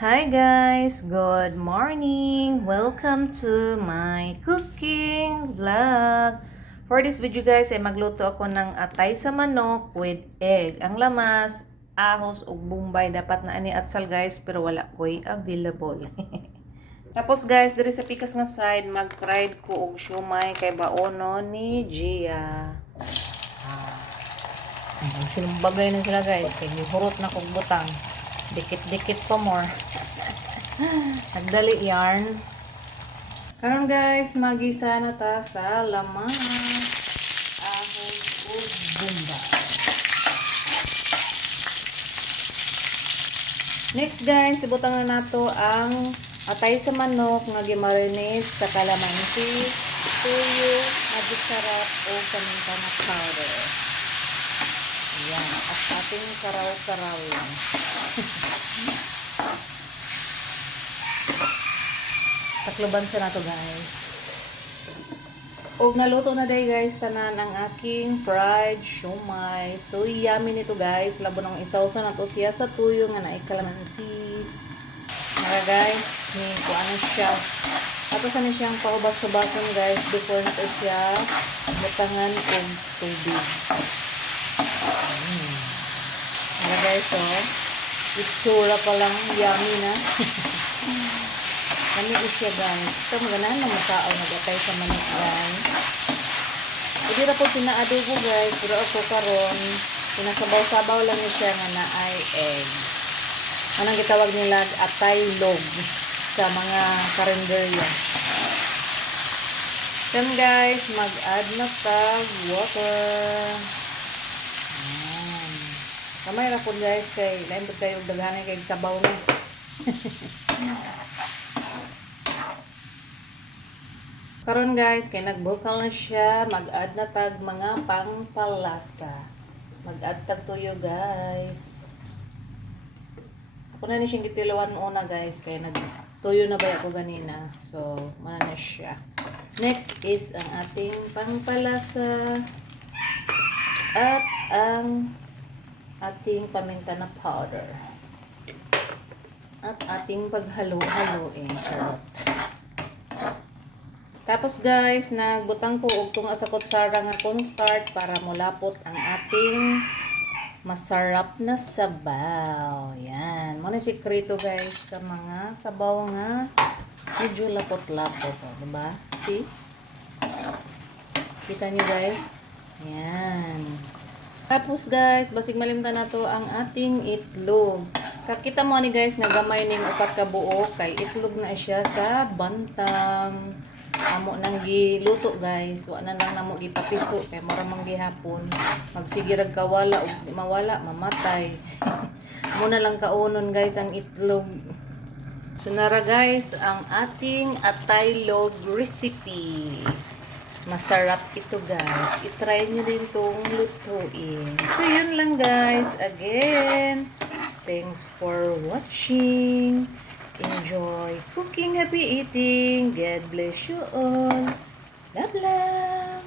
Hi guys! Good morning! Welcome to my cooking vlog! For this video guys ay magluto ako ng atay sa manok with egg. Ang lamas, ahos o bumbay. Dapat na ani atsal guys pero wala ko'y available. Tapos guys, diri sa pikas nga side, mag-fried ko og siomay kay baono ni Gia. Ang sinumbagay na sila guys, kay gihurot na kog butang. Dikit-dikit pa more. Nagdali yarn. Karon guys, magisa na ta sa lamas, ahos ug bumba. Next guys, ibutang na nato ang atay sa manok nga gimarinate sa kalamansi, tuyo, magic sarap o paminta na powder. Ayan, at ating karaw-karaw lang. Takloban siya na to guys. O naluto na day guys, tanan ang aking fried siomay. So yummy nito guys. Labo nang isawsa na to siya sa tuyo nga na kalamansi. Mga guys, ko ano siya. Tapos ano siyang paubas-ubason guys before nito siya butangan og tubig. Mga guys, oh. Itsura pa lang yummy na. Kami isya guys. Ito maganahan ng matao nag-atay sa manok guys. Hindi na po pinaadobo guys. Pero ako karon pinasabaw-sabaw lang niya siya nga na ay egg. Anong gitawag nila atay log sa mga karinderya. Then guys, mag-add na tag water. Kamay ra po guys kay lain po kayo daghanay kay sabaw na. Karon guys, kay nagbukal na siya, mag-add na tag mga pangpalasa. Mag-add tag tuyo guys. Ako na ni siyang gitilawan una guys, kay nagtuyo na ba ako ganina. So, mana na siya. Next is ang ating pangpalasa at ang ating paminta na powder. At ating paghalo-haloin. Charot. Tapos guys, nagbutang ko og tunga sa kutsara nga cornstarch para mulapot ang ating masarap na sabaw. Yan. Mo na sikreto guys sa mga sabaw nga medyo lapot-lapot. Diba? See? Kita niyo guys? Yan. Tapos guys, basig malimtan na to ang ating itlog. Kakita mo ni guys nga gamay ning upat ka buo kay itlog na siya sa bantang. Amo nang giluto guys, wa na lang namo gipapiso kay mura man gihapon. Magsigirag kawala ug mawala mamatay. Muna lang kaunon guys ang itlog. So nara guys ang ating atay log recipe. Masarap ito guys. I-try nyo din itong lutuin. So yun lang guys. Again, thanks for watching. Enjoy cooking, happy eating. God bless you all. Love, love.